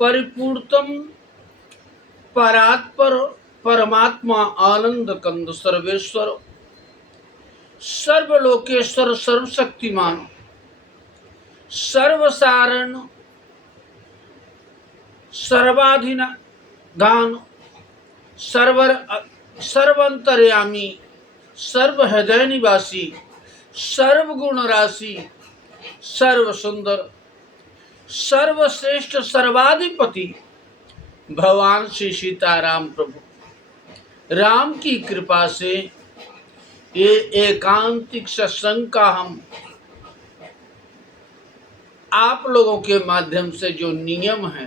परिपूर्णतम परात्पर परमात्मा आनंद कंद सर्वेश्वर सर्वलोकेश्वर सर्वशक्तिमान सर्वसारण सर्वाधिदान सर्वंतर्यामी सर्वहृदय निवासी सर्वगुण राशि सर्व सुंदर सर्वश्रेष्ठ सर्वाधिपति भगवान श्री सीताराम प्रभु राम की कृपा से ये एकांतिक सत्संग का हम आप लोगों के माध्यम से जो नियम है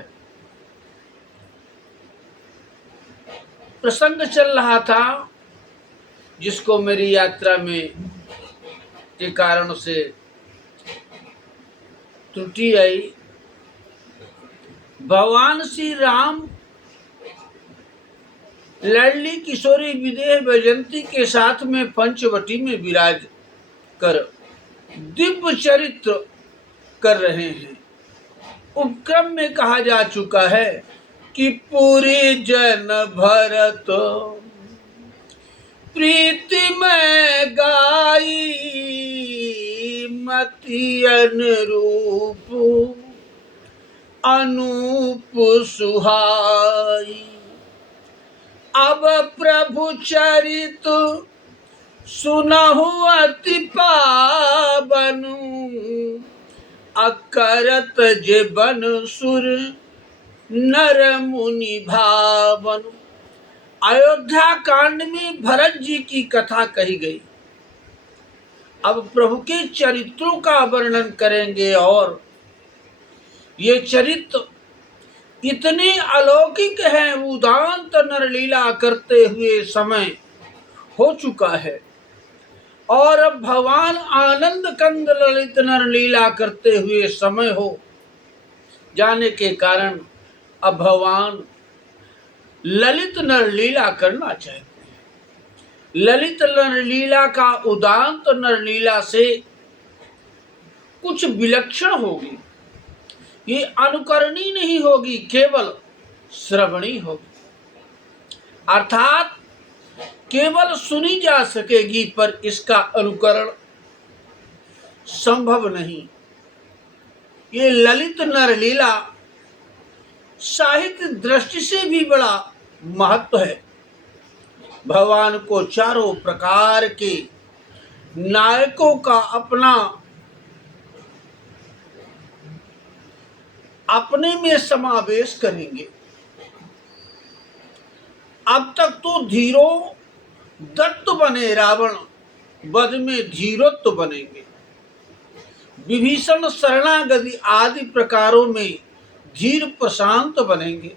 प्रसंग चल रहा था, जिसको मेरी यात्रा में के कारण से त्रुटि आई। भगवान श्री राम लड़ली किशोरी विदेह वैजंती के साथ में पंचवटी में विराज कर दिव्य चरित्र कर रहे हैं। उपक्रम में कहा जा चुका है कि पूरी जन भरत प्रीति में गाई मति अनुरूप अनूप सुहाई। अब प्रभु चरित सुनहु अति पावनु अकरत जीवन सुर नर मुनि भावन। अयोध्या कांड में भरत जी की कथा कही गई। अब प्रभु के चरित्रों का वर्णन करेंगे और ये चरित्र इतने अलौकिक हैं, उदांत नरलीला करते हुए समय हो चुका है और अब भगवान आनंद कंद ललित नरलीला करते हुए समय हो जाने के कारण अब भगवान ललित नरलीला करना चाहते हैं। ललित नरलीला का उदांत नरलीला से कुछ विलक्षण होगी। ये अनुकरणी नहीं होगी, केवल श्रवणी होगी, अर्थात केवल सुनी जा सकेगी पर इसका अनुकरण संभव नहीं। ये ललित नरलीला साहित्य दृष्टि से भी बड़ा महत्व है। भगवान को चारों प्रकार के नायकों का अपने में समावेश करेंगे। अब तक तो धीरो दत्त बने रावण, वध में धीरोत्त बनेंगे। विभीषण शरणागति आदि प्रकारों में धीर प्रशांत बनेंगे,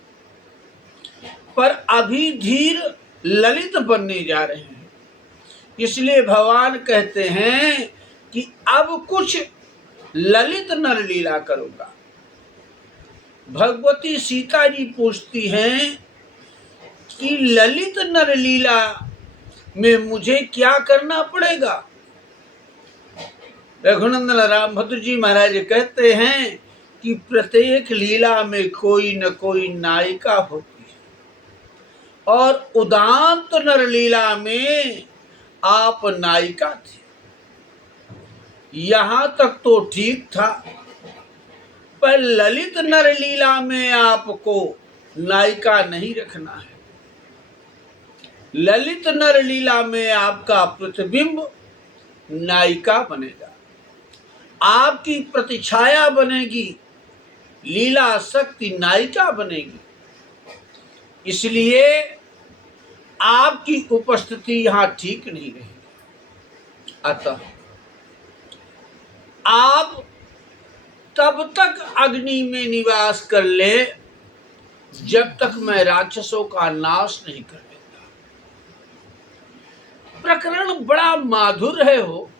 पर अभी धीर ललित बनने जा रहे हैं। इसलिए भगवान कहते हैं कि अब कुछ ललित नरलीला करूंगा। भगवती सीता जी पूछती हैं कि ललित नरलीला में मुझे क्या करना पड़ेगा। रघुनंदन राम भद्र जी महाराज कहते हैं कि प्रत्येक लीला में कोई न कोई नायिका होती है और उदांत नरलीला में आप नायिका थे। यहाँ तक तो ठीक था, पर ललित नरलीला में आपको नायिका नहीं रखना है। ललित नरलीला में आपका प्रतिबिंब नायिका बनेगा, आपकी प्रतिछाया बनेगी, लीला शक्ति नायिका बनेगी। इसलिए आपकी उपस्थिति यहाँ ठीक नहीं रहेगी। अतः आप तब तक अग्नि में निवास कर ले जब तक मैं राक्षसों का नाश नहीं कर देता। प्रकरण बड़ा माधुर है हो।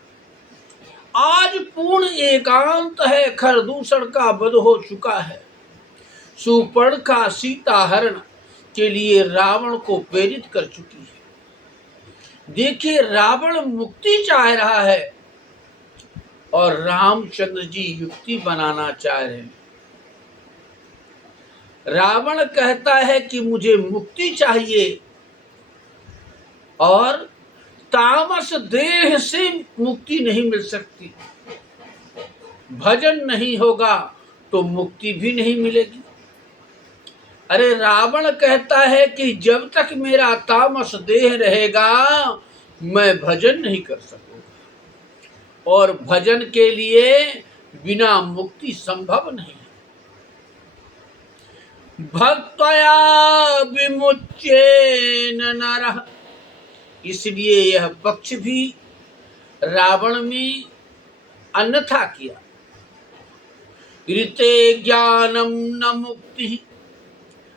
आज पूर्ण एकांत है, खरदूषण का वध हो चुका है। सुपर्ण का सीता हरण के लिए रावण को प्रेरित कर चुकी है। देखिए, रावण मुक्ति चाह रहा है और रामचंद्र जी युक्ति बनाना चाह रहे हैं। रावण कहता है कि मुझे मुक्ति चाहिए और तामस देह से मुक्ति नहीं मिल सकती, भजन नहीं होगा तो मुक्ति भी नहीं मिलेगी। अरे रावण कहता है कि जब तक मेरा तामस देह रहेगा मैं भजन नहीं कर सकूंगा और भजन के लिए बिना मुक्ति संभव नहीं है। भक्त्या विमुच्येन नरः, इसलिए यह पक्ष भी रावण में अन्यथा किया। ऋते ज्ञानम न मुक्ति,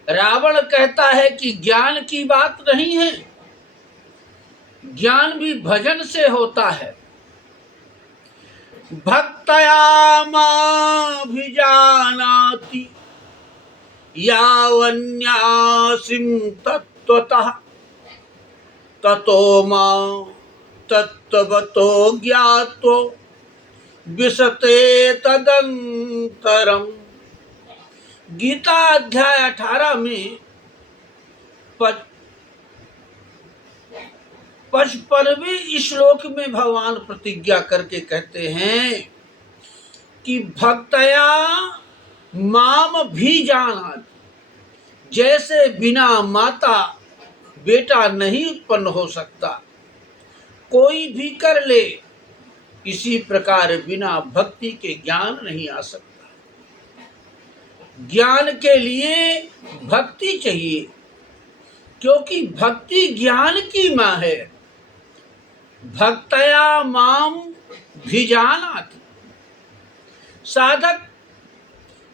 रावण कहता है कि ज्ञान की बात नहीं है, ज्ञान भी भजन से होता है। भक्त्या माभिजानाति यावन्यासिं तत्त्वतः ततो मां तत्त्वतो ज्ञात्वा विशते तदंतरम। गीता अध्याय 18 में 55वें श्लोक में भगवान प्रतिज्ञा करके कहते हैं कि भक्तया माम भी जाना, जैसे बिना माता बेटा नहीं उत्पन्न हो सकता, कोई भी कर ले, इसी प्रकार बिना भक्ति के ज्ञान नहीं आ सकता। ज्ञान के लिए भक्ति चाहिए, क्योंकि भक्ति ज्ञान की मां है। भक्तया माम भिजानाति, साधक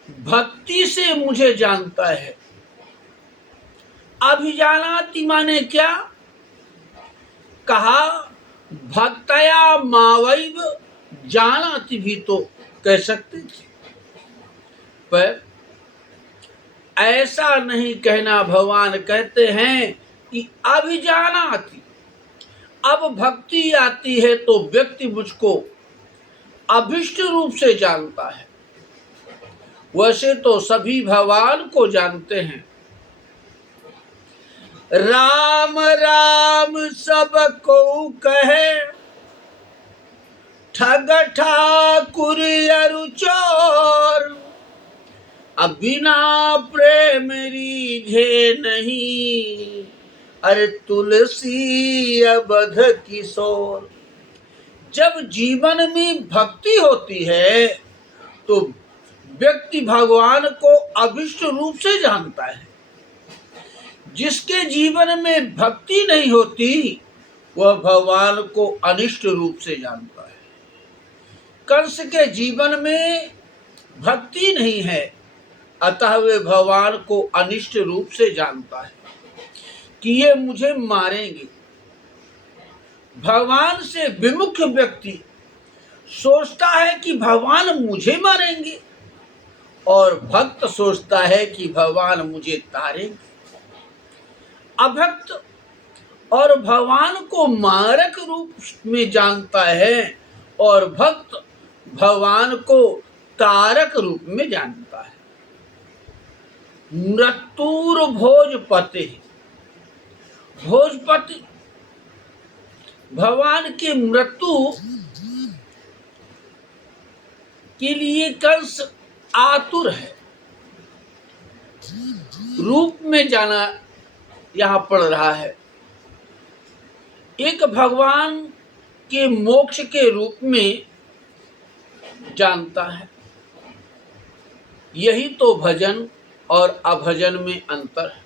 भक्ति से मुझे जानता है। अभिजानाति माने क्या? कहा भक्तया मावैव जानाति भी तो कह सकते थे, पर ऐसा नहीं कहना। भगवान कहते हैं कि अभिजानाति, अब भक्ति आती है तो व्यक्ति मुझको अभिष्ट रूप से जानता है। वैसे तो सभी भगवान को जानते हैं। राम राम सब को कहे, ठग ठाकुर अरु चोर, अब बिना प्रेम रीझे नहीं, अरे तुलसी अबध किशोर। जब जीवन में भक्ति होती है तो व्यक्ति भगवान को अभिष्ट रूप से जानता है। जिसके जीवन में भक्ति नहीं होती वह भगवान को अनिष्ट रूप से जानता है। कंस के जीवन में भक्ति नहीं है, अतः वे भगवान को अनिष्ट रूप से जानता है कि ये मुझे मारेंगे। भगवान से विमुख व्यक्ति सोचता है कि भगवान मुझे मारेंगे और भक्त सोचता है कि भगवान मुझे तारेंगे। अभक्त और भगवान को मारक रूप में जानता है और भक्त भगवान को तारक रूप में जानता है। मृत्युर भोजपति, भोजपति भगवान की मृत्यु के लिए कंस आतुर है। रूप में जाना यहाँ पड़ रहा है। एक भगवान के मोक्ष के रूप में जानता है। यही तो भजन और अभजन में अंतर है।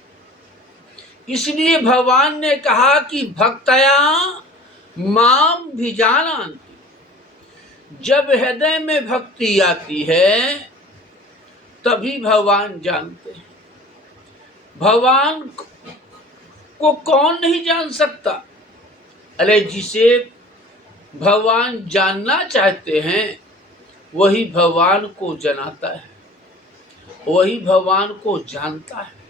इसलिए भगवान ने कहा कि भक्तया माम भी जानाति, जब हृदय में भक्ति आती है तभी भगवान जानते हैं। भगवान को कौन नहीं जान सकता? अरे जिसे भगवान जानना चाहते हैं वही भगवान को जनाता है, वही भगवान को जानता है।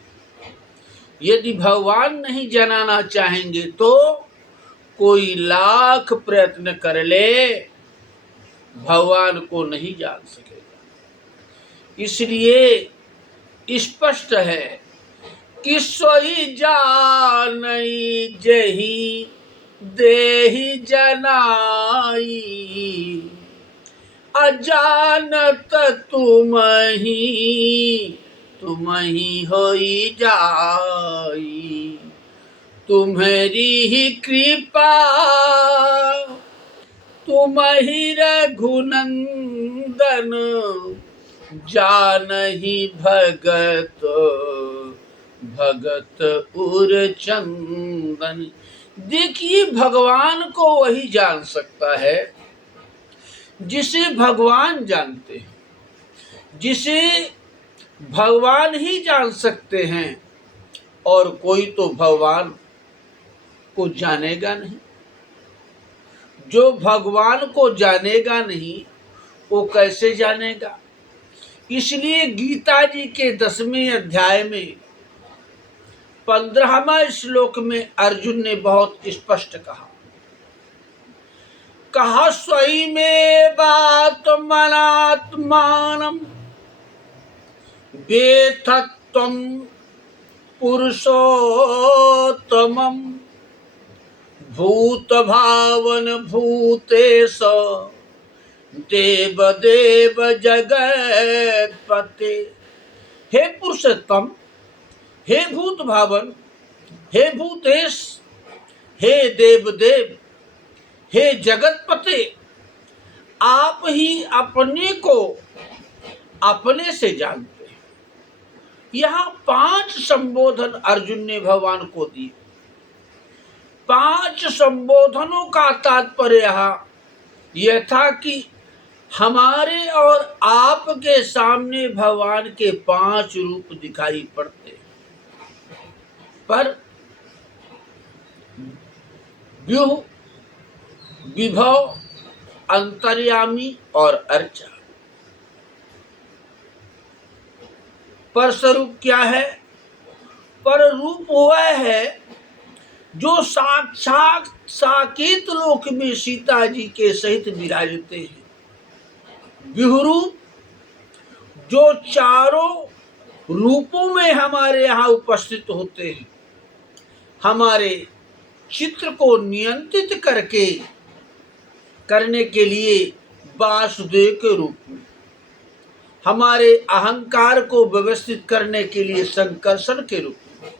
यदि भगवान नहीं जनाना चाहेंगे तो कोई लाख प्रयत्न कर ले, भगवान को नहीं जान सकेगा। इसलिए स्पष्ट है कि सोई जानई जेहि देहि जनाई, अजानत तुम ही होई जाई। तुम्हारी ही कृपा तुम ही रघुनंदन, जानहि भगत भगत उर चंदन। देखिए, भगवान को वही जान सकता है जिसे भगवान जानते हैं, जिसे भगवान ही जान सकते हैं, और कोई तो भगवान को जानेगा नहीं। जो भगवान को जानेगा नहीं वो कैसे जानेगा। इसलिए गीता जी के 10वें अध्याय में 15वें श्लोक में अर्जुन ने बहुत स्पष्ट कहा स्वयमेवात्मनात्मानं वेत्थत्वं पुरुषोत्तमं, भूतभावन भूतेश देवदेव जगत्पते। हे पुरुषोत्तम, हे भूत भावन, हे भूतेश, हे देवदेव, हे जगतपते, आप ही अपने को अपने से जानते हैं। यहाँ 5 संबोधन अर्जुन ने भगवान को दिए। 5 संबोधनों का तात्पर्य यह था कि हमारे और आपके सामने भगवान के 5 रूप दिखाई पड़ते हैं, पर व्यूह, विभव, अंतर्यामी और अर्चा। पर स्वरूप क्या है? पर रूप वह है जो साक्षात साकेत लोक में सीता जी के सहित विराजते हैं। विहरूप जो चारों रूपों में हमारे यहाँ उपस्थित होते हैं, हमारे चित्र को नियंत्रित करने के लिए वासुदेव के रूप में, हमारे अहंकार को व्यवस्थित करने के लिए संकर्षण के रूप में,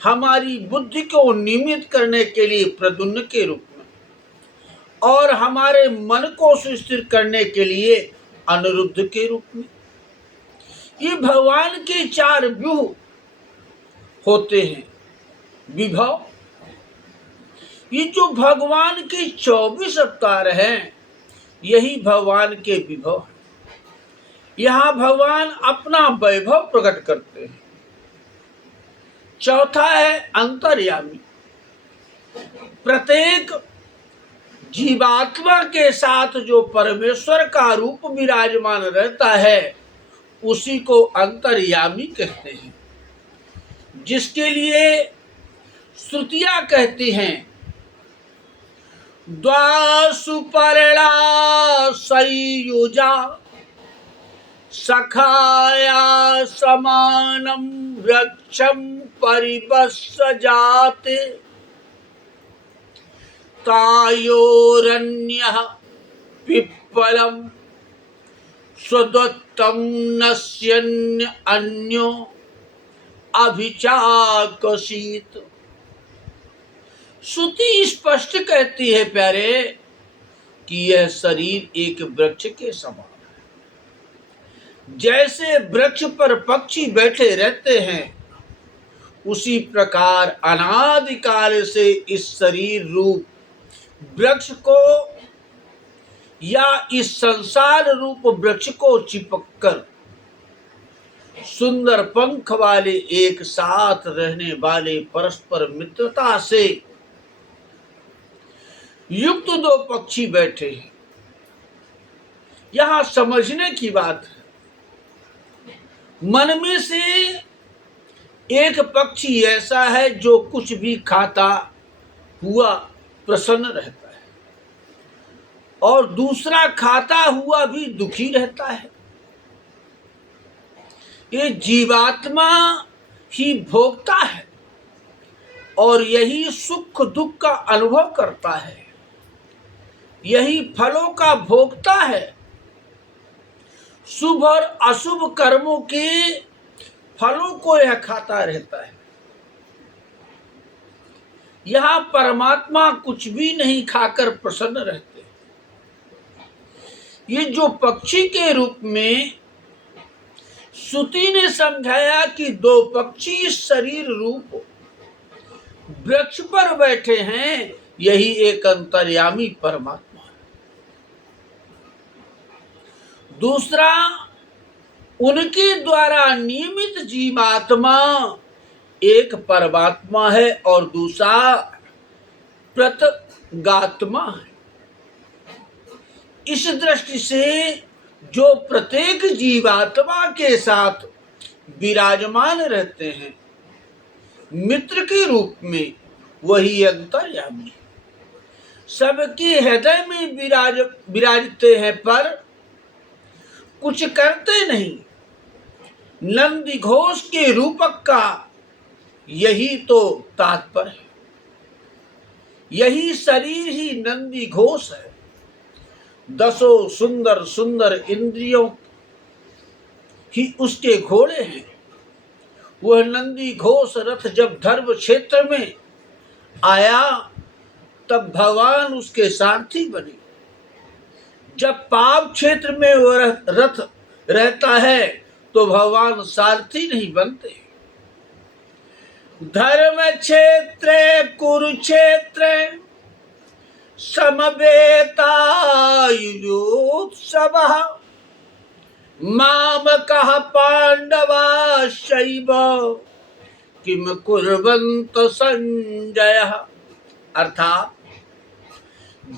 हमारी बुद्धि को नियमित करने के लिए प्रद्युम्न के रूप में, और हमारे मन को सुस्थिर करने के लिए अनिरुद्ध के रूप में। ये भगवान के 4 व्यूह होते हैं। विभव, ये जो भगवान के 24 अवतार हैं, यही भगवान के विभव हैं। यहाँ भगवान अपना वैभव प्रकट करते हैं। चौथा है अंतर्यामी। प्रत्येक जीवात्मा के साथ जो परमेश्वर का रूप विराजमान रहता है उसी को अंतर्यामी कहते हैं, जिसके लिए श्रुतियां कहती हैं द्वासुपर्णा संयुजा सखाया समानं वृक्षं परिवस्सजाते, तायोरन्यः पिप्पलं स्वदत्तं नश्यन्य अन्यो अभिचाकसीत। श्रुति स्पष्ट कहती है प्यारे कि यह शरीर एक वृक्ष के समान है। जैसे वृक्ष पर पक्षी बैठे रहते हैं, उसी प्रकार अनादिकाल से इस शरीर रूप वृक्ष को या इस संसार रूप वृक्ष को चिपककर सुंदर पंख वाले एक साथ रहने वाले परस्पर मित्रता से युक्त 2 पक्षी बैठे हैं। यहां समझने की बात है, मन में से एक पक्षी ऐसा है जो कुछ भी खाता हुआ प्रसन्न रहता है, और दूसरा खाता हुआ भी दुखी रहता है। ये जीवात्मा ही भोगता है और यही सुख दुख का अनुभव करता है, यही फलों का भोगता है। शुभ और अशुभ कर्मों के फलों को यह खाता रहता है। यहां परमात्मा कुछ भी नहीं खाकर प्रसन्न रहते। ये जो पक्षी के रूप में श्रुति ने समझाया कि दो पक्षी शरीर रूप वृक्ष पर बैठे हैं, यही एक अंतर्यामी परमात्मा है। दूसरा, उनके द्वारा नियमित जीवात्मा एक परमात्मा है और दूसरा प्रत्यगात्मा है। इस दृष्टि से जो प्रत्येक जीवात्मा के साथ विराजमान रहते हैं मित्र के रूप में, वही अंतर्यामी सबके हृदय में विराजते हैं, पर कुछ करते नहीं। नंदी घोष के रूपक का यही तो तात्पर्य है। यही शरीर ही नंदी घोष है। दसों सुंदर सुंदर इंद्रियों ही उसके घोड़े हैं। वह नंदी घोष रथ जब धर्म क्षेत्र में आया तब भगवान उसके सारथी बने। जब पाप क्षेत्र में वह रथ रहता है तो भगवान सारथी नहीं बनते। धर्म क्षेत्र कुरुक्षेत्र समवेतायुत्सवः मामकः पांडवाश्चैव किम कुर्वन्त संजयः। अर्थात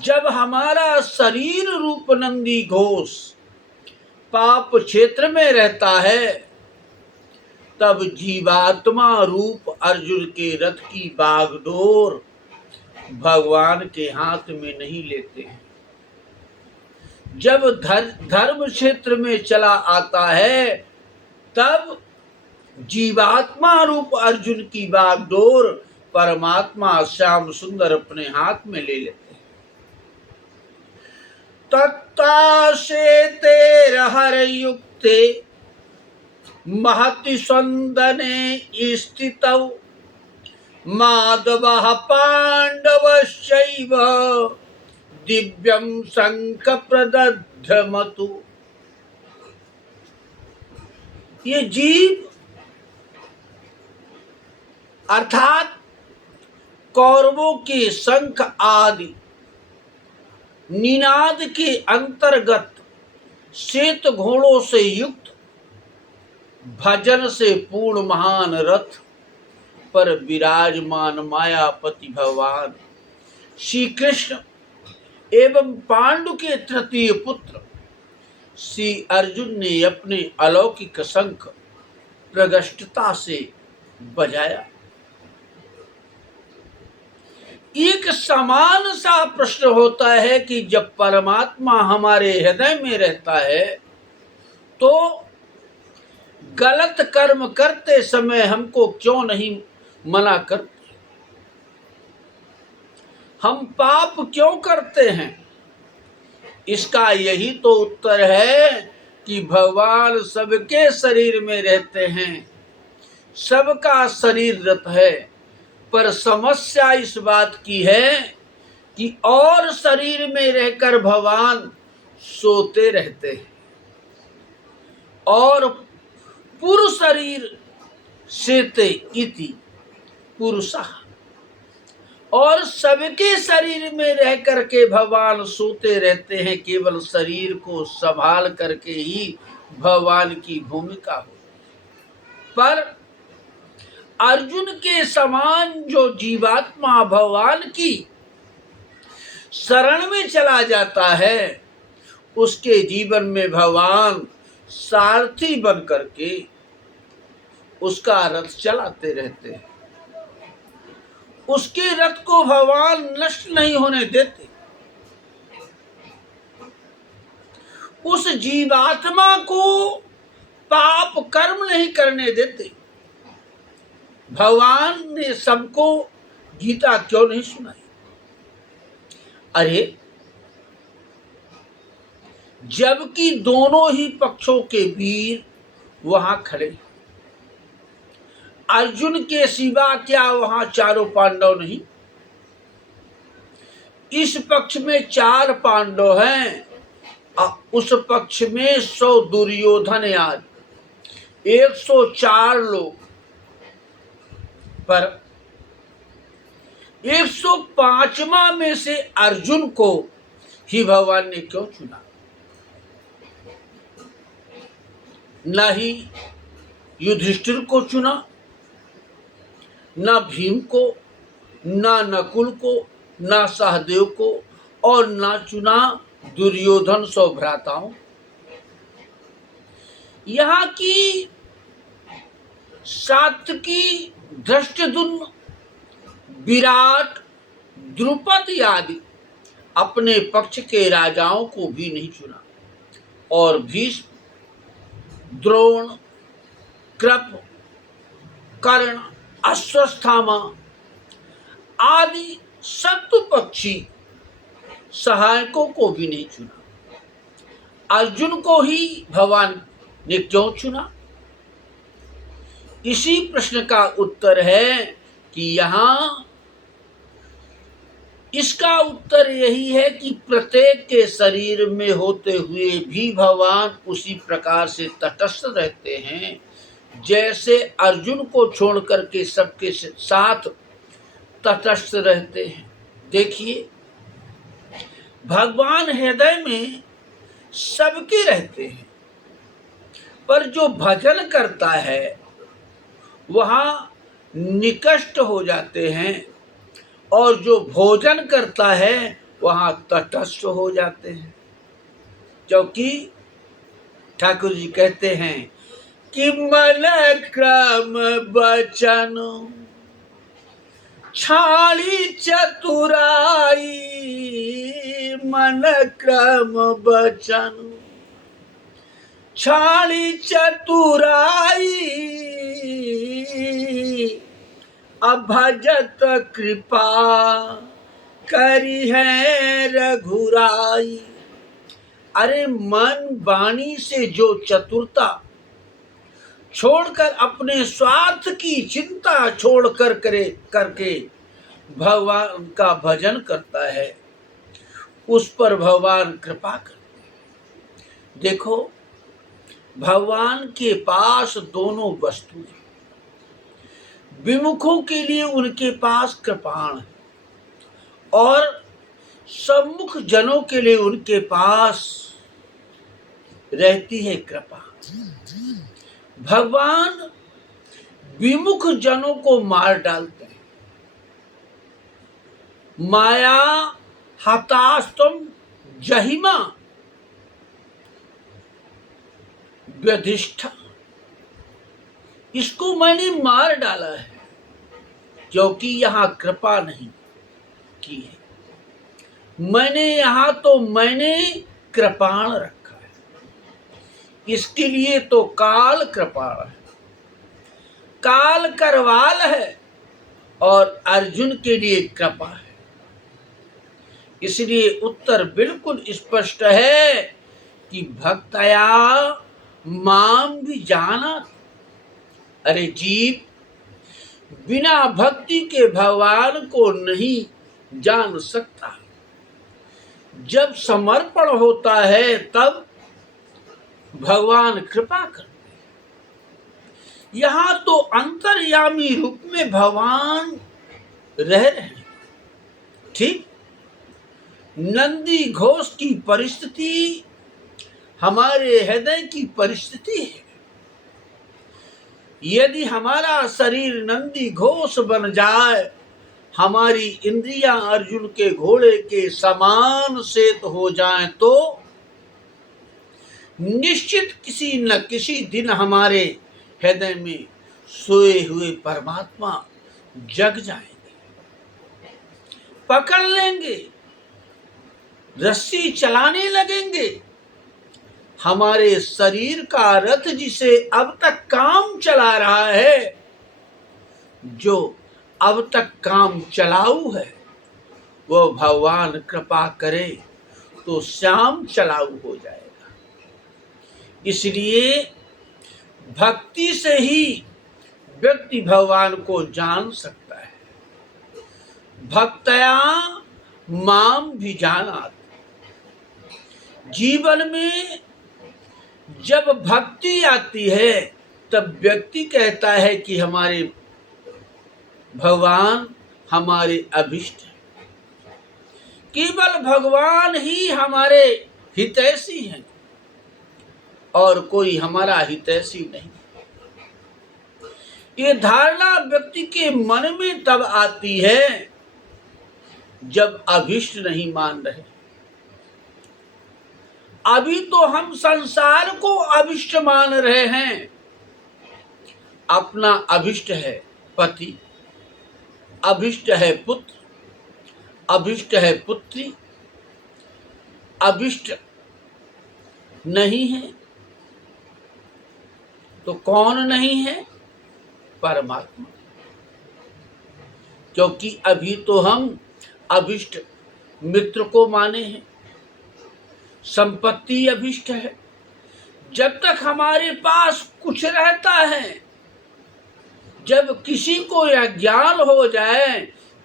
जब हमारा शरीर रूप नंदी घोष पाप क्षेत्र में रहता है तब जीवात्मा रूप अर्जुन के रथ की बागडोर भगवान के हाथ में नहीं लेते हैं। जब धर्म क्षेत्र में चला आता है तब जीवात्मा रूप अर्जुन की बागडोर परमात्मा श्याम सुंदर अपने हाथ में ले लेते हैं। तत्ता से तेरहर युक्ते महति संदने स्थितौ माधवः पांडवश्चैव दिव्यं शंख प्रदध्यमतु। ये जीव अर्थात कौरवों के शंख आदि निनाद के अंतर्गत श्वेत घोड़ों से युक्त भजन से पूर्ण महान रथ पर विराजमान मायापति भगवान श्री कृष्ण एवं पांडु के तृतीय पुत्र श्री अर्जुन ने अपने अलौकिक शंख प्रगष्टता से बजाया। एक समान सा प्रश्न होता है कि जब परमात्मा हमारे हृदय में रहता है तो गलत कर्म करते समय हमको क्यों नहीं मना करते? हम पाप क्यों करते हैं? इसका यही तो उत्तर है कि भगवान सबके शरीर में रहते हैं, सबका शरीर रथ है, पर समस्या इस बात की है कि और शरीर में रहकर भगवान सोते रहते हैं और पुर शरीर सेते इति पुरुषः, और सबके शरीर में रह करके भगवान सोते रहते हैं। केवल शरीर को संभाल करके ही भगवान की भूमिका हो। पर अर्जुन के समान जो जीवात्मा भगवान की शरण में चला जाता है उसके जीवन में भगवान सारथी बन करके उसका रथ चलाते रहते हैं। उसके रथ को भगवान नष्ट नहीं होने देते। उस जीवात्मा को पाप कर्म नहीं करने देते। भगवान ने सबको गीता क्यों नहीं सुनाई? अरे, जबकि दोनों ही पक्षों के वीर वहां खड़े, अर्जुन के सिवा क्या वहां चारों पांडव नहीं? इस पक्ष में 4 पांडव हैं, उस पक्ष में 100 दुर्योधन याद 104 लोग, पर 105वां में से अर्जुन को ही भगवान ने क्यों चुना? न ही युधिष्ठिर को चुना, न भीम को, न नकुल को, न सहदेव को, और न चुना दुर्योधन 100 भ्राताओं। यहाँ की सात्यकी, धृष्टद्युम्न, विराट, द्रुपद आदि अपने पक्ष के राजाओं को भी नहीं चुना, और भीष्म, द्रोण, कृप, कर्ण, अश्वत्थामा आदि सत्पक्षी सहायकों को भी नहीं चुना। अर्जुन को ही भगवान ने क्यों चुना? इसी प्रश्न का उत्तर है कि यहाँ इसका उत्तर यही है कि प्रत्येक के शरीर में होते हुए भी भगवान उसी प्रकार से तटस्थ रहते हैं जैसे अर्जुन को छोड़ करके सबके साथ तटस्थ रहते हैं। देखिए, भगवान हृदय में सबके रहते हैं, पर जो भजन करता है वहाँ निकष्ट हो जाते हैं, और जो भोजन करता है वहाँ तटस्थ हो जाते हैं। क्योंकि ठाकुर जी कहते हैं कि मन क्रम बचन छाड़ी चतुराई, मन क्रम बचन छाड़ी चतुराई, अभजत कृपा करी है रघुराई। अरे, मन वाणी से जो चतुरता छोड़कर अपने स्वार्थ की चिंता छोड़कर करके भगवान का भजन करता है, उस पर भगवान कृपा करते हैं। देखो, भगवान के पास दोनों वस्तु हैं। विमुखों के लिए उनके पास कृपाण है, और सम्मुख जनों के लिए उनके पास रहती है कृपा। भगवान विमुख जनों को मार डालते हैं। माया हतास्तम जहिमा व्यधिष्ठा, इसको मैंने मार डाला है क्योंकि यहाँ कृपा नहीं की है। मैंने कृपाण रखा है, इसके लिए तो काल कृपाण है, काल करवाल है, और अर्जुन के लिए कृपा है। इसलिए उत्तर बिल्कुल स्पष्ट है कि भक्तया माम भी जाना। अरे जीव बिना भक्ति के भगवान को नहीं जान सकता। जब समर्पण होता है तब भगवान कृपा करते हैं। यहाँ तो अंतर्यामी रूप में भगवान रह रहे हैं। ठीक, नंदी घोष की परिस्थिति हमारे हृदय की परिस्थिति है। यदि हमारा शरीर नंदी घोष बन जाए, हमारी इंद्रियां अर्जुन के घोड़े के समान श्वेत हो जाएं, तो निश्चित किसी न किसी दिन हमारे हृदय में सोए हुए परमात्मा जग जाएंगे, पकड़ लेंगे, रस्सी चलाने लगेंगे, हमारे शरीर का रथ जिसे अब तक काम चला रहा है, जो अब तक काम चलाऊ है, वो भगवान कृपा करे तो श्याम चलाऊ हो जाएगा। इसलिए भक्ति से ही व्यक्ति भगवान को जान सकता है। भक्तया माम भी जानात। जीवन में जब भक्ति आती है तब व्यक्ति कहता है कि हमारे भगवान हमारे अभिष्ट हैं। केवल भगवान ही हमारे हितैषी हैं और कोई हमारा हितैषी नहीं। ये धारणा व्यक्ति के मन में तब आती है जब अभिष्ट नहीं मान रहे। अभी तो हम संसार को अभिष्ट मान रहे हैं। अपना अभिष्ट है पति, अभिष्ट है पुत्र, अभिष्ट है पुत्री, अभिष्ट नहीं है तो कौन नहीं है? परमात्मा। क्योंकि अभी तो हम अभिष्ट मित्र को माने हैं, संपत्ति अभिष्ट है। जब तक हमारे पास कुछ रहता है, जब किसी को यह ज्ञान हो जाए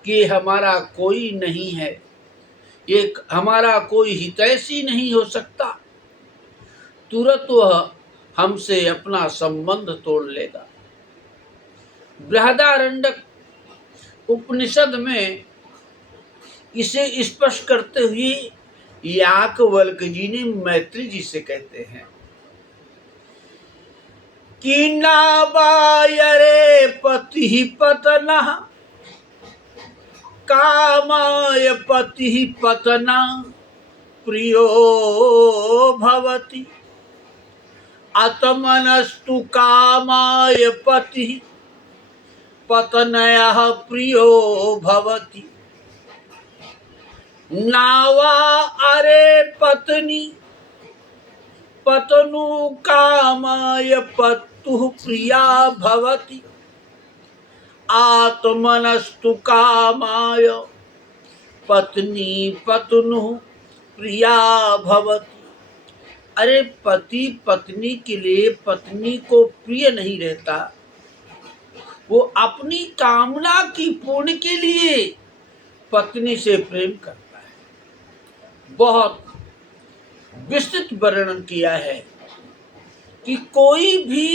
कि हमारा कोई नहीं है, एक हमारा कोई हितैषी नहीं हो सकता, तुरंत वह हमसे अपना संबंध तोड़ लेगा। बृहदारण्यक उपनिषद में इसे स्पष्ट करते हुए याज्ञवल्क्य जी ने मैत्री जी से कहते हैं कि नाबायरे पति पतना कामाय पति पतना प्रियो भवति आत्मनस्तु कामाय पति पतनयः प्रियो भवति नावा अरे पत्नी पतनु कामाय पत्तुः प्रिया भवति आत्मनस्तु कामाय पत्नी पतनुः प्रिया भवति। अरे पति पत्नी के लिए पत्नी को प्रिय नहीं रहता, वो अपनी कामना की पूर्ण के लिए पत्नी से प्रेम करता है। बहुत विस्तृत वर्णन किया है कि कोई भी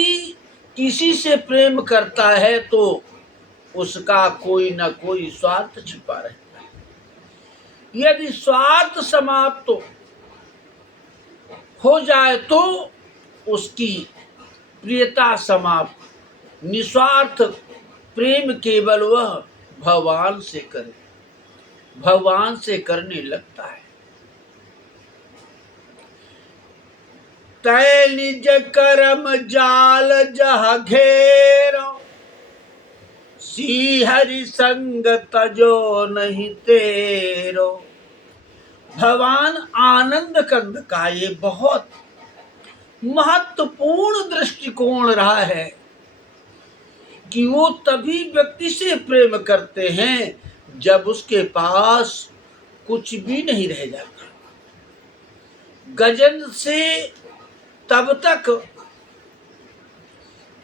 किसी से प्रेम करता है तो उसका कोई न कोई स्वार्थ छिपा रहता है। यदि स्वार्थ समाप्त हो जाए तो उसकी प्रियता समाप्त। निस्वार्थ प्रेम केवल वह भगवान से करे, भगवान से करने लगता है। तै निज करम जाल जह घेरो सी हरि संग तजो नहीं तेरो। भगवान आनंद कंद का ये बहुत महत्वपूर्ण दृष्टिकोण रहा है कि वो तभी व्यक्ति से प्रेम करते हैं जब उसके पास कुछ भी नहीं रह जाता। गजेंद्र से तब तक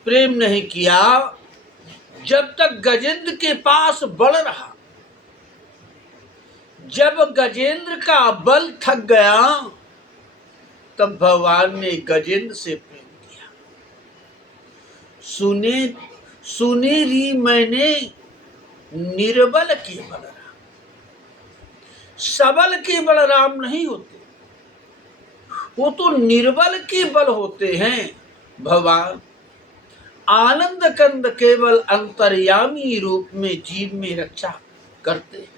प्रेम नहीं किया जब तक गजेंद्र के पास बल रहा। जब गजेंद्र का बल थक गया तब भगवान ने गजेंद्र से प्रेम किया। सुनेरी मैंने निर्बल के बलराम। सबल के बलराम नहीं होते, वो तो निर्बल के बल होते हैं। भगवान आनंद कंद केवल अंतर्यामी रूप में जीव में रक्षा करते हैं।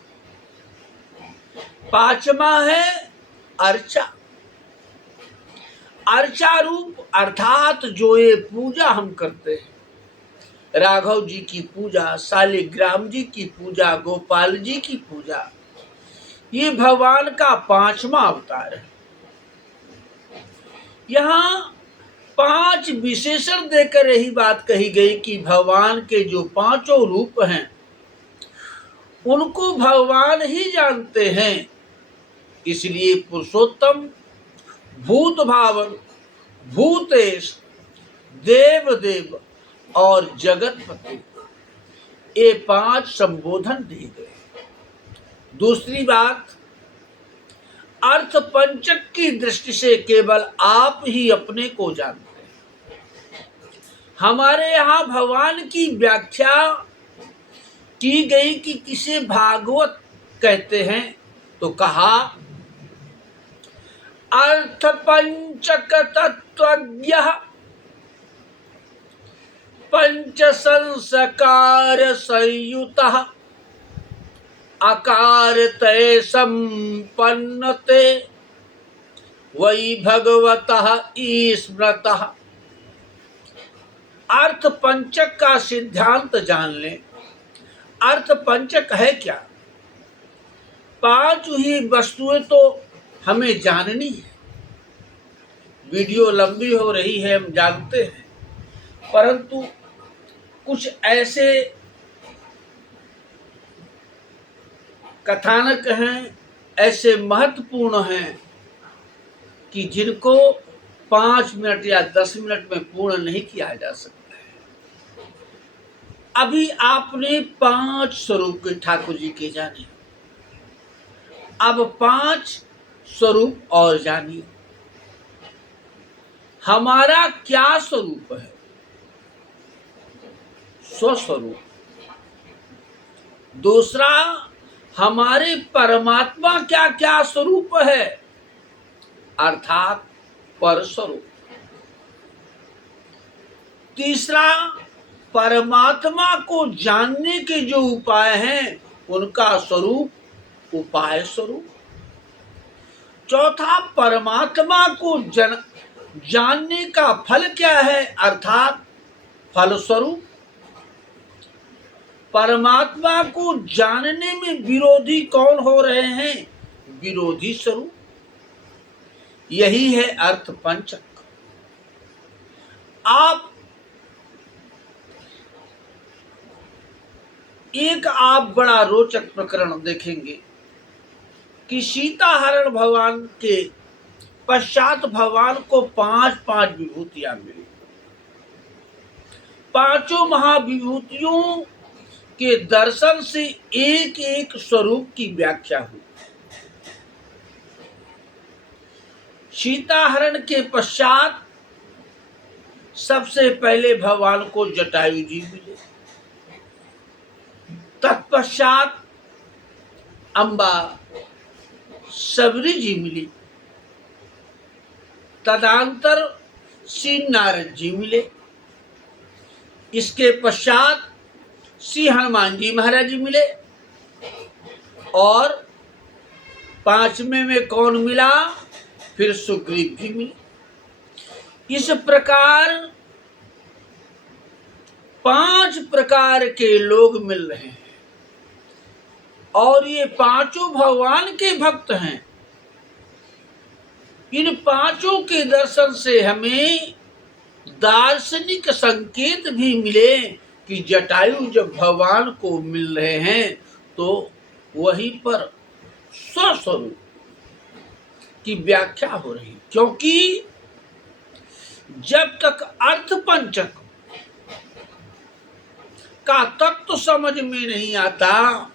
पांचवा है अर्चा। अर्चा रूप अर्थात जो ये पूजा हम करते हैं, राघव जी की पूजा, शालिग्राम जी की पूजा, गोपाल जी की पूजा, ये भगवान का पांचवा अवतार है। यहाँ 5 विशेषण देकर यही बात कही गई कि भगवान के जो 5 रूप हैं उनको भगवान ही जानते हैं। इसलिए पुरुषोत्तम, भूत भावन, भूतेश, देव देव और जगतपति, ये 5 संबोधन दिए गए। दूसरी बात, अर्थ पंचक की दृष्टि से केवल आप ही अपने को जानते हैं। हमारे यहाँ भगवान की व्याख्या की गई कि किसे भागवत कहते हैं, तो कहा अर्थ पंचक तत्वज्ञ पंच संस्कार संयुतः अकार तय संपन्नते वही भगवतः स्मृतः। अर्थ पंचक का सिद्धांत जान लें। अर्थ पंचक है क्या? 5 ही वस्तुएं तो हमें जाननी है। वीडियो लंबी हो रही है, हम जानते हैं, परंतु कुछ ऐसे कथानक हैं, ऐसे महत्वपूर्ण हैं कि जिनको 5 मिनट या 10 मिनट में पूर्ण नहीं किया जा सकता है। अभी आपने 5 स्वरूप के ठाकुर जी के जाने, अब 5 स्वरूप और जानिए। हमारा क्या स्वरूप है? स्वस्वरूप। दूसरा, हमारे परमात्मा क्या क्या स्वरूप है, अर्थात पर स्वरूप। तीसरा, परमात्मा को जानने के जो उपाय हैं उनका स्वरूप उपाय स्वरूप। चौथा, परमात्मा को जानने का फल क्या है, अर्थात फल स्वरूप। परमात्मा को जानने में विरोधी कौन हो रहे हैं, विरोधी स्वरूप। यही है अर्थ पंचक। आप बड़ा रोचक प्रकरण देखेंगे कि सीता हरण भगवान के पश्चात भगवान को 5 विभूतियां मिली। 5 महाविभूतियों के दर्शन से एक एक स्वरूप की व्याख्या हुई। सीता हरण के पश्चात सबसे पहले भगवान को जटायु जी मिले, तत्पश्चात अम्बा सबरी जी मिली, तदंतर श्री नारद जी मिले। इसके पश्चात श्री हनुमान जी महाराज जी मिले और 5वें में कौन मिला, फिर सुग्रीव जी मिले। इस प्रकार 5 प्रकार के लोग मिल रहे हैं और ये 5 भगवान के भक्त हैं। इन 5 के दर्शन से हमें दार्शनिक संकेत भी मिले कि जटायु जब भगवान को मिल रहे हैं तो वहीं पर स्वस्वरूप की व्याख्या हो रही है। क्योंकि जब तक अर्थ पंचक का तत्व समझ में नहीं आता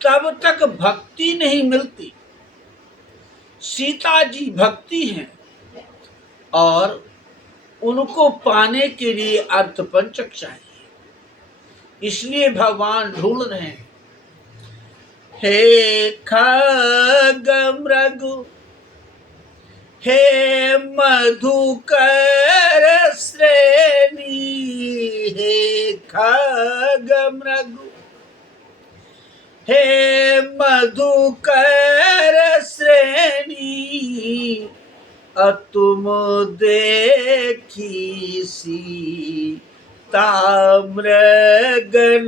तब तक भक्ति नहीं मिलती। सीता जी भक्ति हैं और उनको पाने के लिए अर्थ पंचक चाहिए। इसलिए भगवान ढूंढ रहे हैं, हे खगमृगु, हे मधुकर श्रेणी, हे खगमृगु, हे मधुकर श्रेणी, तुम देखी सीता मृगनयनी।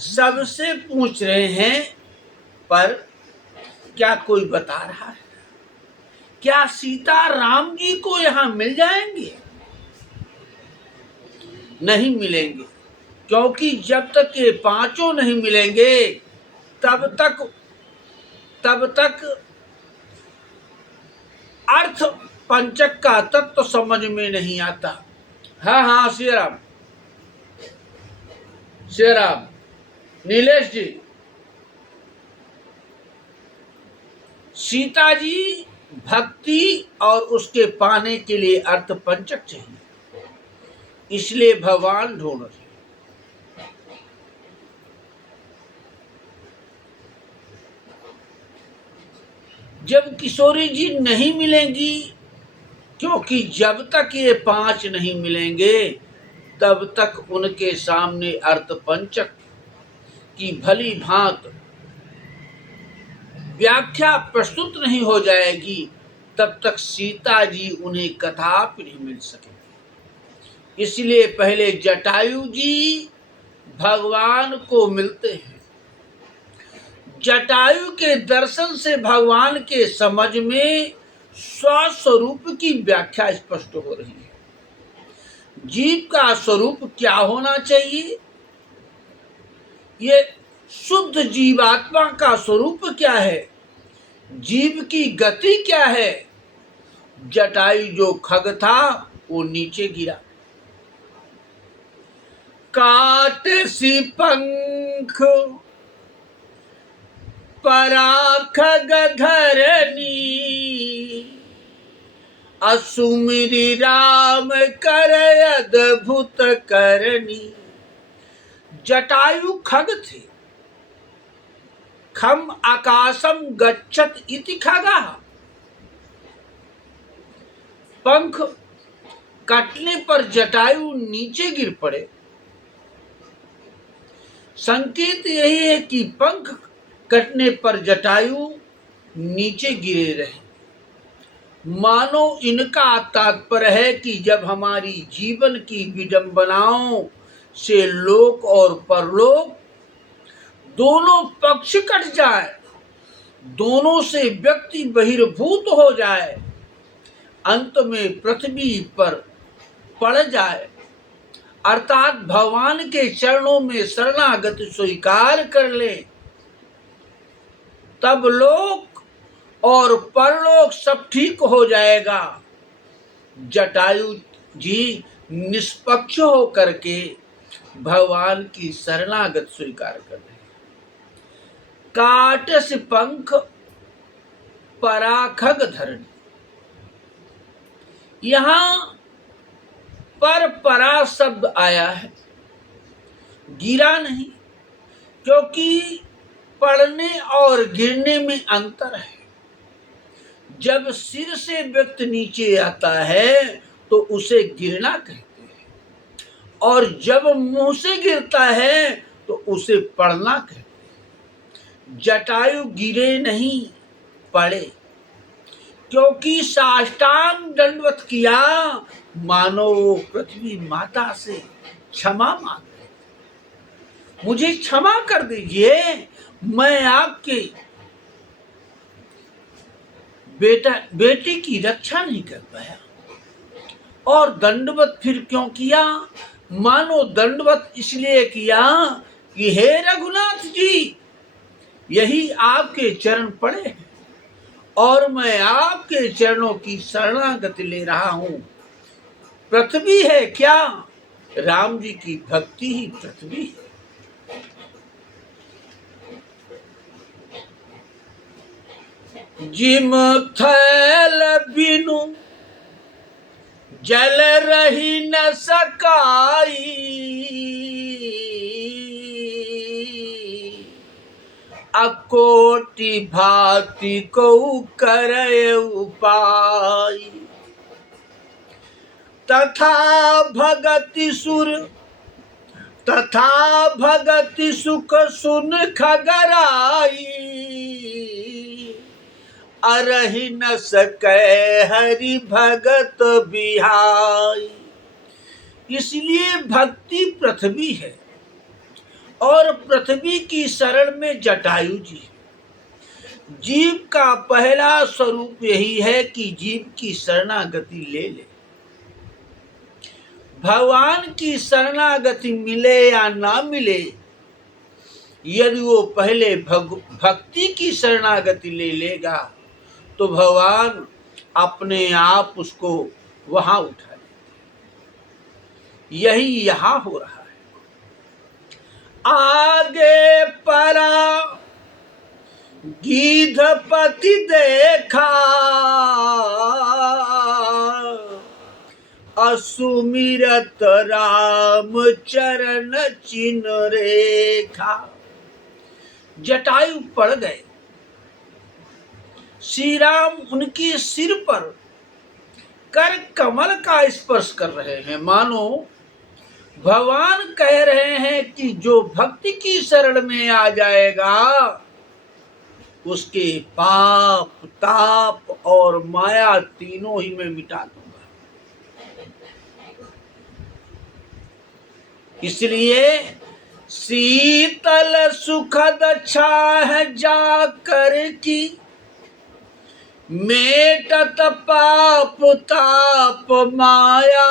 सबसे पूछ रहे हैं पर क्या कोई बता रहा है? क्या सीता राम जी को यहाँ मिल जाएंगे? नहीं मिलेंगे, क्योंकि जब तक ये पांचों नहीं मिलेंगे तब तक अर्थ पंचक का तत्व तो समझ में नहीं आता। हाँ हाँ, श्री राम, श्री राम। नीलेश जी, सीता जी भक्ति और उसके पाने के लिए अर्थ पंचक चाहिए, इसलिए भगवान ढूंढ रहे। जब किशोरी जी नहीं मिलेंगी, क्योंकि जब तक ये पांच नहीं मिलेंगे तब तक उनके सामने अर्थ पंचक की भली भांत व्याख्या प्रस्तुत नहीं हो जाएगी, तब तक सीता जी उन्हें कदापि नहीं मिल सकेंगे। इसलिए पहले जटायु जी भगवान को मिलते हैं। जटायु के दर्शन से भगवान के समझ में स्वस्वरूप की व्याख्या स्पष्ट हो रही है। जीव का स्वरूप क्या होना चाहिए, ये शुद्ध जीवात्मा का स्वरूप क्या है, जीव की गति क्या है। जटायु जो खग था वो नीचे गिरा, काट सी पंख पराखग धरनी, असुमिरी राम कर अद्भुत करनी। जटायु खग थे, खम आकाशम गच्छत इति खगा। पंख कटने पर जटायु नीचे गिर पड़े। संकेत यही है कि पंख कटने पर जटायु नीचे गिरे रहे। मानो इनका तात्पर्य है कि जब हमारी जीवन की विडंबनाओं से लोक और परलोक दोनों पक्ष कट जाए, दोनों से व्यक्ति बहिर्भूत हो जाए, अंत में पृथ्वी पर पड़ जाए, अर्थात भगवान के चरणों में शरणागति स्वीकार कर ले, तब लोक और परलोक सब ठीक हो जाएगा। जटायु जी निष्पक्ष हो करके भगवान की शरणागत स्वीकार कर रहे। काटस पंख पराखग धरनी, यहां पर परा शब्द आया है, गिरा नहीं, क्योंकि पड़ने और गिरने में अंतर है। जब सिर से व्यक्ति नीचे आता है तो उसे गिरना कहते हैं, और जब मुंह से गिरता है तो उसे पड़ना कहते हैं। जटायु गिरे नहीं, पड़े, क्योंकि साष्टांग दंडवत किया, मानो पृथ्वी माता से क्षमा मांग रहे, मुझे क्षमा कर दीजिए, मैं आपके बेटे की रक्षा नहीं कर पाया। और दंडवत फिर क्यों किया, मानो दंडवत इसलिए किया कि हे रघुनाथ जी, यही आपके चरण पड़े हैं और मैं आपके चरणों की शरणागति ले रहा हूं। पृथ्वी है क्या, राम जी की भक्ति ही पृथ्वी है। जिम थैल बिनु जल रही न सकाई, अकोटि भांति को करे उपाय। तथा भगति सुर तथा भगति सुख सुन खगराई, अरहि न सकै हरि भगत बिहाई। इसलिए भक्ति पृथ्वी है और पृथ्वी की शरण में जटायु जी। जीव का पहला स्वरूप यही है कि जीव की शरणागति ले ले। भगवान की शरणागति मिले या ना मिले, यदि वो पहले भक्ति की शरणागति ले लेगा तो भगवान अपने आप उसको वहां उठा ले। यही यहां हो रहा है। आगे परा गीधपति देखा, असुमिरत राम चरण चिन्ह रेखा। जटायु पड़ गए, श्री राम उनके सिर पर कर कमल का स्पर्श कर रहे हैं। मानो भगवान कह रहे हैं कि जो भक्ति की शरण में आ जाएगा उसके पाप ताप और माया तीनों ही मैं मिटा दूंगा। इसलिए शीतल सुखद छाह जाकर की, मेटत पाप ताप माया,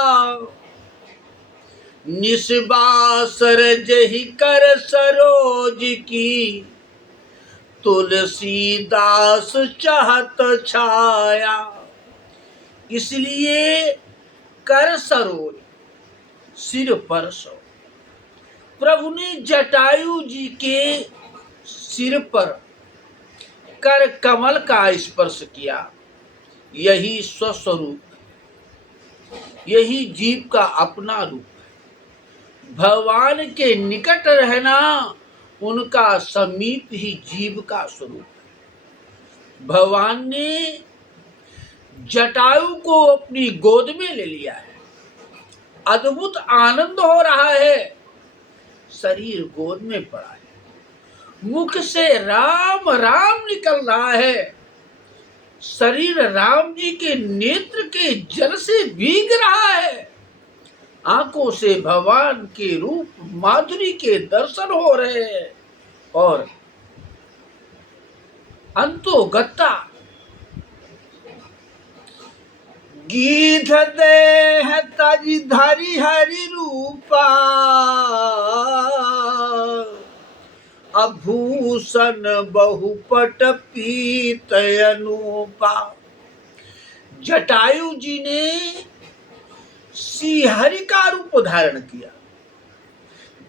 निस्बासर जहि कर सरोज की, तुलसीदास चाहत छाया। इसलिए कर सरोज, सिर पर सो। प्रभु ने जटायु जी के सिर पर कर कमल का स्पर्श किया। यही स्वस्वरूप, यही जीव का अपना रूप है। भगवान के निकट रहना उनका समीप ही जीव का स्वरूप है। भगवान ने जटायु को अपनी गोद में ले लिया है। अद्भुत आनंद हो रहा है। शरीर गोद में पड़ा है, मुख से राम राम निकल रहा है। शरीर राम जी के नेत्र के जल से भीग रहा है। आंखों से भगवान के रूप माधुरी के दर्शन हो रहे हैं। और अंतोगत्ता गीध देह तज धरि हरि रूपा, आभूषण बहुपट पीत अनूपा। जटायु जी ने श्री हरि का रूप धारण किया।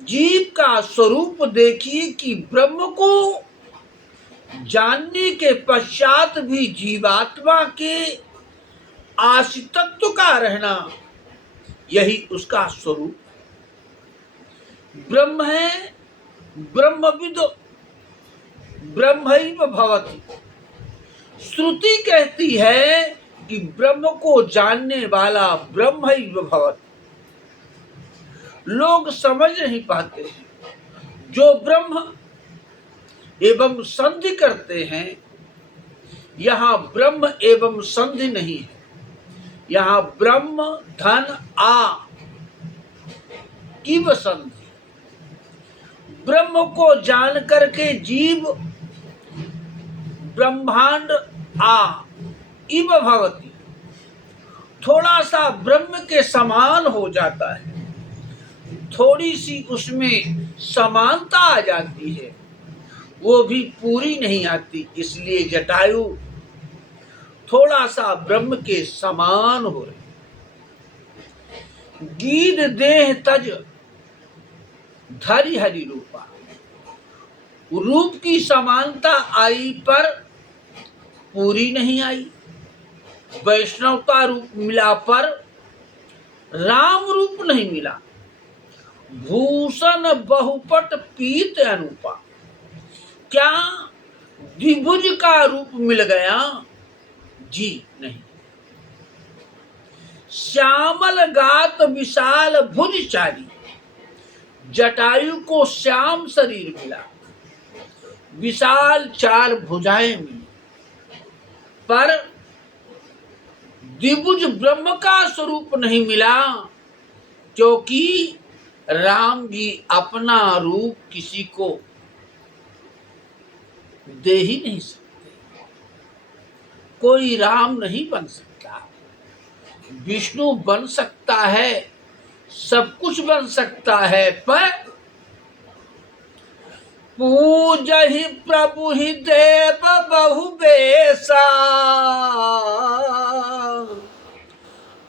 जीव का स्वरूप देखिए कि ब्रह्म को जानने के पश्चात भी जीवात्मा के आश्रितत्व का रहना, यही उसका स्वरूप। ब्रह्म है, ब्रह्मविद ब्रह्मैव भवति। श्रुति कहती है कि ब्रह्म को जानने वाला ब्रह्मैव भवति। लोग समझ नहीं पाते हैं। जो ब्रह्म एवं संधि करते हैं, यहाँ ब्रह्म एवं संधि नहीं है। यहाँ ब्रह्म धन आ इव संधि। ब्रह्म को जान करके जीव ब्रह्मांड आ इव भवति, थोड़ा सा ब्रह्म के समान हो जाता है। थोड़ी सी उसमें समानता आ जाती है, वो भी पूरी नहीं आती। इसलिए जटायु थोड़ा सा ब्रह्म के समान हो रहे। गीध देह तज धरि हरि रूपा। रूप की समानता आई पर पूरी नहीं आई। वैष्णवता रूप मिला पर राम रूप नहीं मिला। भूषण बहुपट पीत अनूपा। क्या द्विभुज का रूप मिल गया? जी नहीं। श्यामल गात विशाल भुजचारी। जटायु को श्याम शरीर मिला, विशाल चार भुजाएं मिली, पर द्विभुज ब्रह्म का स्वरूप नहीं मिला, क्योंकि राम जी अपना रूप किसी को दे ही नहीं सकते। कोई राम नहीं बन सकता। विष्णु बन सकता है, सब कुछ बन सकता है, पर पूजहि प्रभु ही देव बहु बेसा,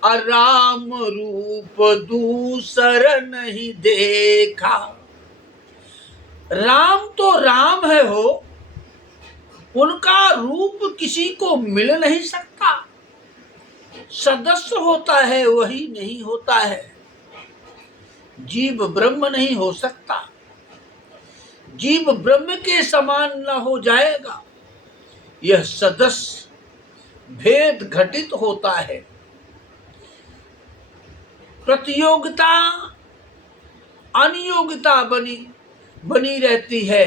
राम रूप दूसर नहीं देखा। राम तो राम है हो, उनका रूप किसी को मिल नहीं सकता। सदस्य होता है वही नहीं होता है। जीव ब्रह्म नहीं हो सकता, जीव ब्रह्म के समान न हो जाएगा। यह सदस्य भेद घटित होता है। प्रतियोगिता अनियोगिता बनी रहती है।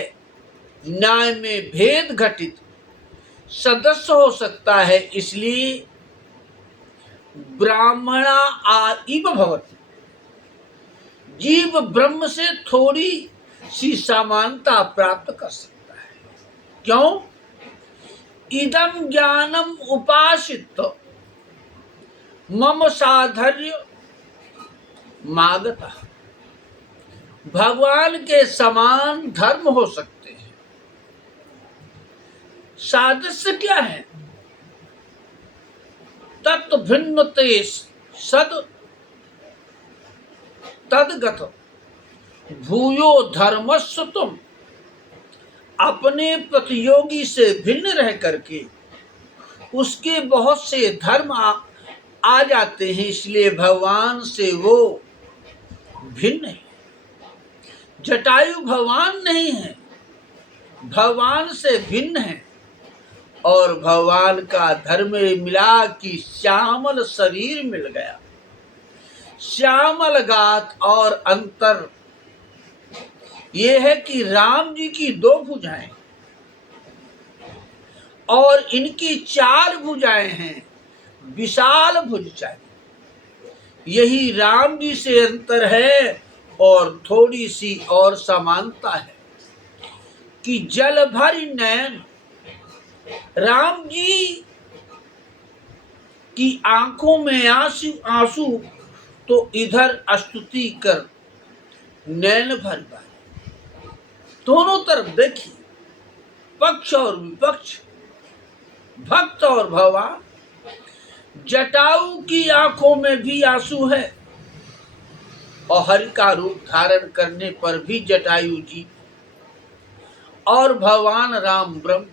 न्याय में भेद घटित सदस्य हो सकता है। इसलिए ब्राह्मणा इव भवति, जीव ब्रह्म से थोड़ी सी समानता प्राप्त कर सकता है। क्यों? इदं ज्ञानम उपासित मम साधर्य मागता। भगवान के समान धर्म हो सकते हैं। सादृश्य क्या है? तत् भिन्नते सद तदगत भूयो धर्मस्व तुम। अपने प्रतियोगी से भिन्न रह करके उसके बहुत से धर्म आ जाते हैं, इसलिए भगवान से वो भिन्न है। जटायु भगवान नहीं है, भगवान से भिन्न है। और भगवान का धर्म मिला कि श्यामल शरीर मिल गया। श्यामल गात और अंतर ये है कि राम जी की 2 भुजाएं और इनकी 4 भुजाएं हैं, विशाल भुज चाहिए। यही राम जी से अंतर है। और थोड़ी सी और समानता है कि जल भरी नयन। राम जी की आंखों में आंसू तो इधर स्तुति कर नैन भर पाए। दोनों तरफ देखिए, पक्ष और विपक्ष, भक्त और भगवान। जटायु की आंखों में भी आंसू है और हरि का रूप धारण करने पर भी जटायु जी और भगवान राम ब्रह्म।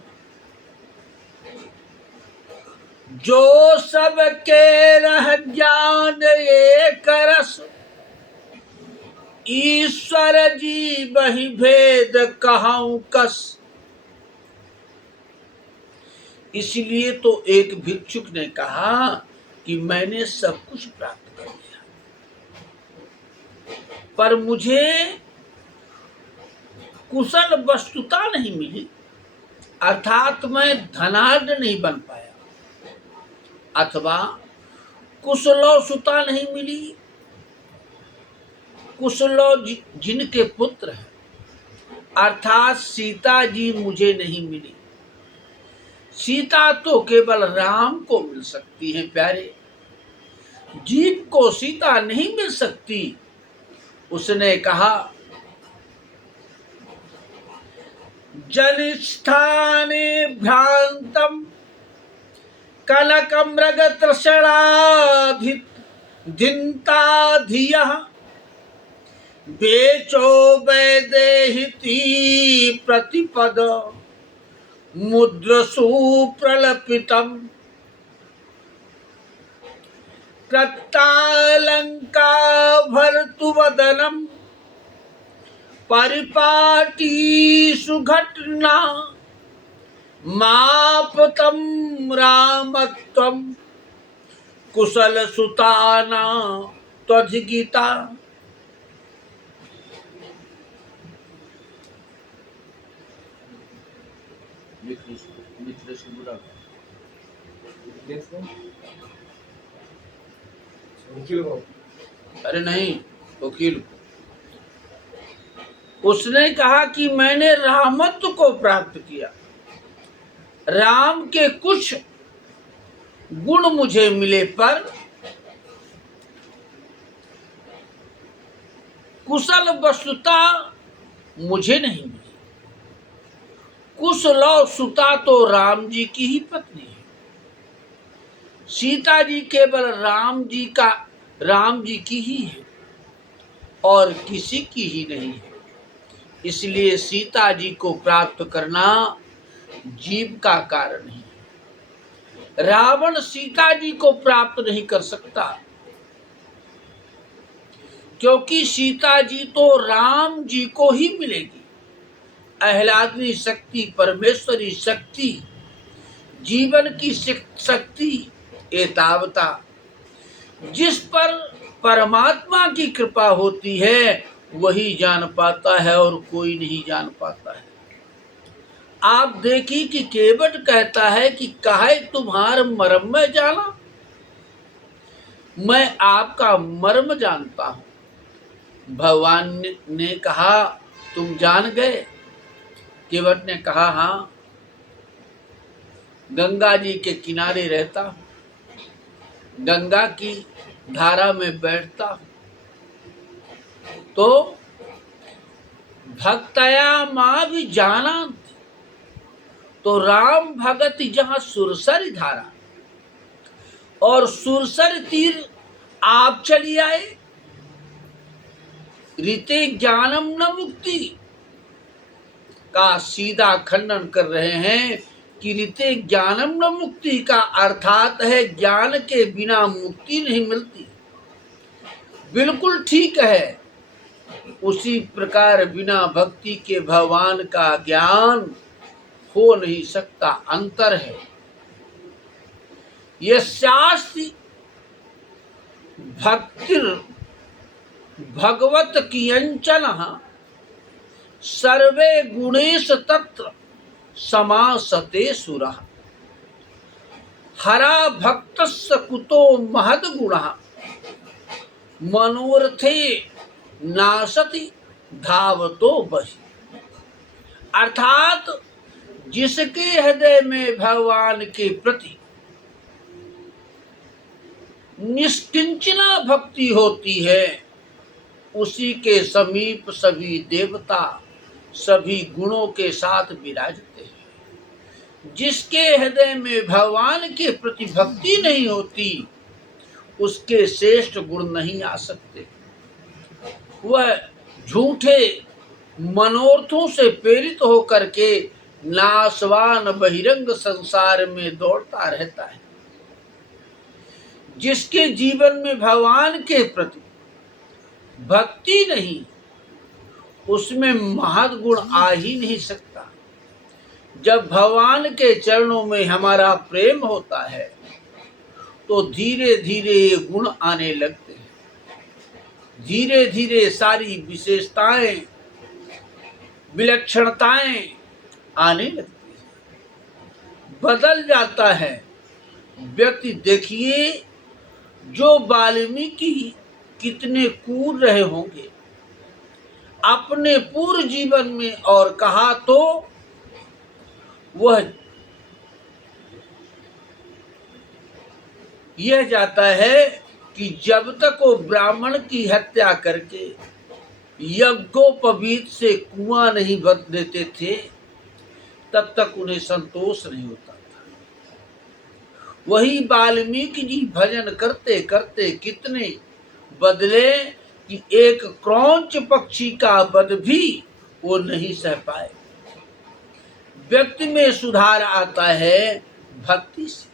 जो सबके रह ज्ञान एक रस, ईश्वर जी बहि भेद कहूं कस। इसलिए तो एक भिक्षुक ने कहा कि मैंने सब कुछ प्राप्त कर लिया, पर मुझे कुशल वस्तुता नहीं मिली, अर्थात मैं धनाढ्य नहीं बन पाया, अथवा कुशलोसुता नहीं मिली। कुशलो जिनके पुत्र हैं, अर्थात सीता जी मुझे नहीं मिली। सीता तो केवल राम को मिल सकती है प्यारे, जीव को सीता नहीं मिल सकती। उसने कहा जनिष्ठाने भ्रांतम कनक मृग तृषणाधिता धियः बेचो वैदेहिति प्रतिपद मुद्रसु प्रलपितम् कृत्तालंका भर्तुवदनम् परिपाटीषु घटना मापतम् रामत्वम् कुशल सुताना त्वधिगीता। अरे नहीं, वकील। उसने कहा कि मैंने रामत्व को प्राप्त किया। राम के कुछ गुण मुझे मिले पर कुशल वस्तुता मुझे नहीं मिली। कुशलौ सुता तो राम जी की ही पत्नी है। सीता जी केवल राम जी की ही है और किसी की ही नहीं है। इसलिए सीता जी को प्राप्त करना जीव का कारण नहीं है। रावण सीता जी को प्राप्त नहीं कर सकता, क्योंकि सीता जी तो राम जी को ही मिलेगी। आह्लादनी शक्ति, परमेश्वरी शक्ति, जीवन की शक्ति एतावता जिस पर परमात्मा की कृपा होती है वही जान पाता है और कोई नहीं जान पाता है। आप देखिए कि केवट कहता है कि काहे तुम्हार मर्म में जाना, मैं आपका मर्म जानता हूं। भगवान ने कहा तुम जान गए? केवट ने कहा हाँ, गंगा जी के किनारे रहता हूं, गंगा की धारा में बैठता हूं, तो भक्तया माँ भी जाना, तो राम भगत जहां सुरसर धारा और सुरसर तीर आप चली आए। रीते ज्ञानम न मुक्ति का सीधा खंडन कर रहे हैं कि रीते ज्ञानम न मुक्ति का अर्थात है ज्ञान के बिना मुक्ति नहीं मिलती। बिल्कुल ठीक है। उसी प्रकार बिना भक्ति के भगवान का ज्ञान हो नहीं सकता। अंतर है। यस्यास्ति भक्तिर भगवत कियंचनः सर्वे गुणेश तत्र समासते सुरः। हरा भक्तस्य कुतो महद गुणः मनोरथे नासति धावतो बहि। अर्थात जिसके हृदय में भगवान के प्रति निष्किंचना भक्ति होती है उसी के समीप सभी देवता सभी गुणों के साथ विराजते हैं। जिसके हृदय में भगवान के प्रति भक्ति नहीं होती उसके श्रेष्ठ गुण नहीं आ सकते। वह झूठे मनोरथों से प्रेरित होकर के नाशवान बहिरंग संसार में दौड़ता रहता है। जिसके जीवन में भगवान के प्रति भक्ति नहीं उसमें महद गुण आ ही नहीं सकता। जब भगवान के चरणों में हमारा प्रेम होता है तो धीरे धीरे ये गुण आने लगते हैं। धीरे धीरे सारी विशेषताएं विलक्षणताएं आने लगती हैं, बदल जाता है व्यक्ति। देखिए जो वाल्मीकि कितने क्रूर रहे होंगे अपने पूर्व जीवन में, और कहा तो वह यह जाता है कि जब तक वो ब्राह्मण की हत्या करके यज्ञोपवीत से कुआं नहीं भर देते थे तब तक उन्हें संतोष नहीं होता था। वही वाल्मीकि जी भजन करते करते कितने बदले कि एक क्रौंच पक्षी का वध भी वो नहीं सह पाए। व्यक्ति में सुधार आता है भक्ति से।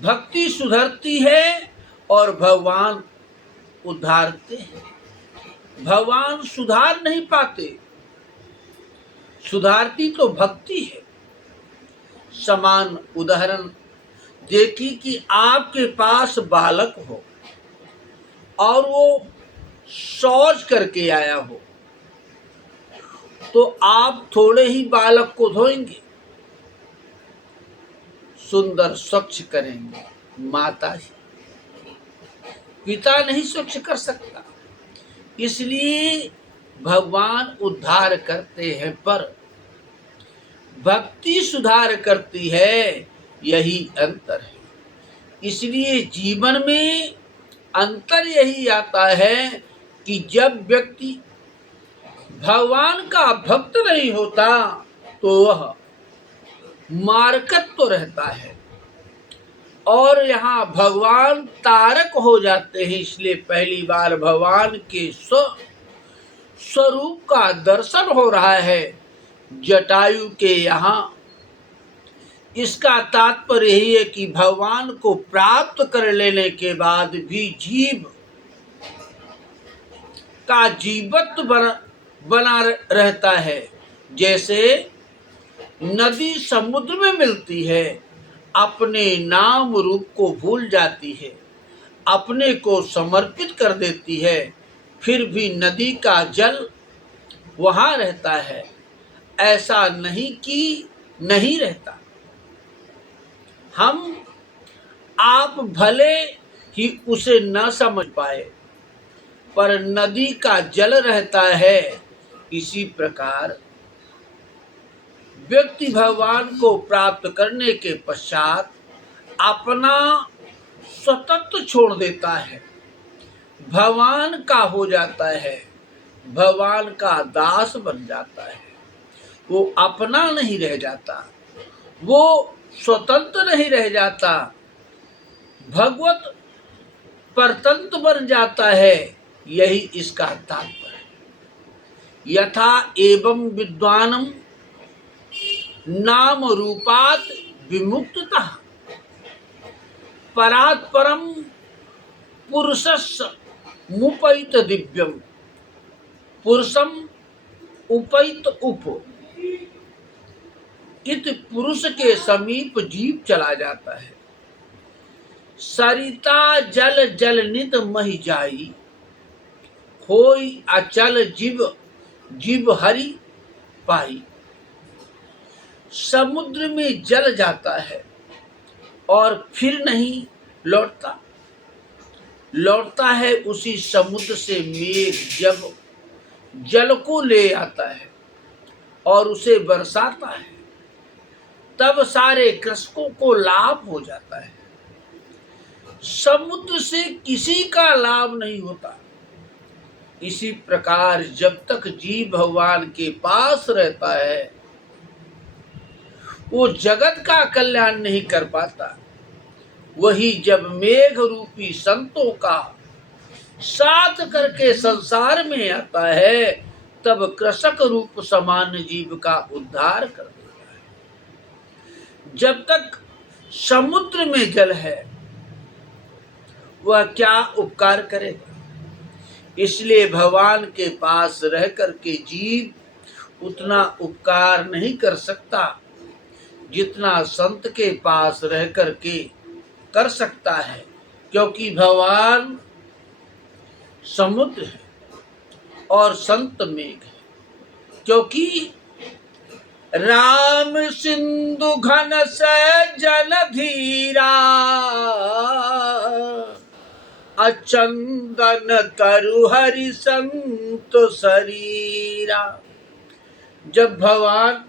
भक्ति सुधरती है और भगवान उद्धारते हैं। भगवान सुधार नहीं पाते, सुधारती तो भक्ति है। समान उदाहरण देखिए कि आपके पास बालक हो और वो शौच करके आया हो तो आप थोड़े ही बालक को धोएंगे, सुंदर स्वच्छ करेंगे माता ही, पिता नहीं स्वच्छ कर सकता। इसलिए भगवान उद्धार करते हैं पर भक्ति सुधार करती है, यही अंतर है। इसलिए जीवन में अंतर यही आता है कि जब व्यक्ति भगवान का भक्त नहीं होता तो वह मार्कत तो रहता है, और यहाँ भगवान तारक हो जाते हैं। इसलिए पहली बार भगवान के स्वरूप का दर्शन हो रहा है जटायु के यहाँ। इसका तात्पर्य यही है कि भगवान को प्राप्त कर लेने के बाद भी जीव का जीवत्व बना रहता है। जैसे नदी समुद्र में मिलती है, अपने नाम रूप को भूल जाती है, अपने को समर्पित कर देती है, फिर भी नदी का जल वहाँ रहता है। ऐसा नहीं कि नहीं रहता। हम आप भले ही उसे न समझ पाए, पर नदी का जल रहता है। इसी प्रकार व्यक्ति भगवान को प्राप्त करने के पश्चात अपना स्वतंत्र छोड़ देता है, भगवान का हो जाता है, भगवान का दास बन जाता है। वो अपना नहीं रह जाता, वो स्वतंत्र नहीं रह जाता, भगवत परतंत्र बन जाता है। यही इसका तात्पर्य है। यथा एवं विद्वानम नाम रूपात विमुक्ततः परात् परम पुरुषस्य मुपैत दिव्यम पुरुषम उपैत उप। इत पुरुष के समीप जीव चला जाता है। सरिता जल जल नित महि जाई, होई अचल जीव जीव हरि पाई। समुद्र में जल जाता है और फिर नहीं लौटता है। उसी समुद्र से मेघ जब जल को ले आता है और उसे बरसाता है, तब सारे कृषकों को लाभ हो जाता है। समुद्र से किसी का लाभ नहीं होता। इसी प्रकार जब तक जीव भगवान के पास रहता है, वो जगत का कल्याण नहीं कर पाता। वही जब मेघ रूपी संतों का साथ करके संसार में आता है, तब कृषक रूप समान जीव का उद्धार कर देता है। जब तक समुद्र में जल है, वह क्या उपकार करेगा। इसलिए भगवान के पास रह करके जीव उतना उपकार नहीं कर सकता जितना संत के पास रह करके कर सकता है, क्योंकि भगवान समुद्र है और संत मेघ है। क्योंकि राम सिंधु घन से जल धीरा, अचंदन तरु हरि संत शरीरा। जब भगवान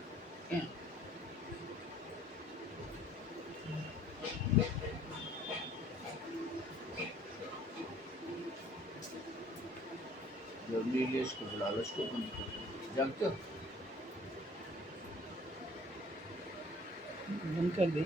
नीलेश को बुला लो, उसको बंद कर दो। जानते हो, बंद कर दे।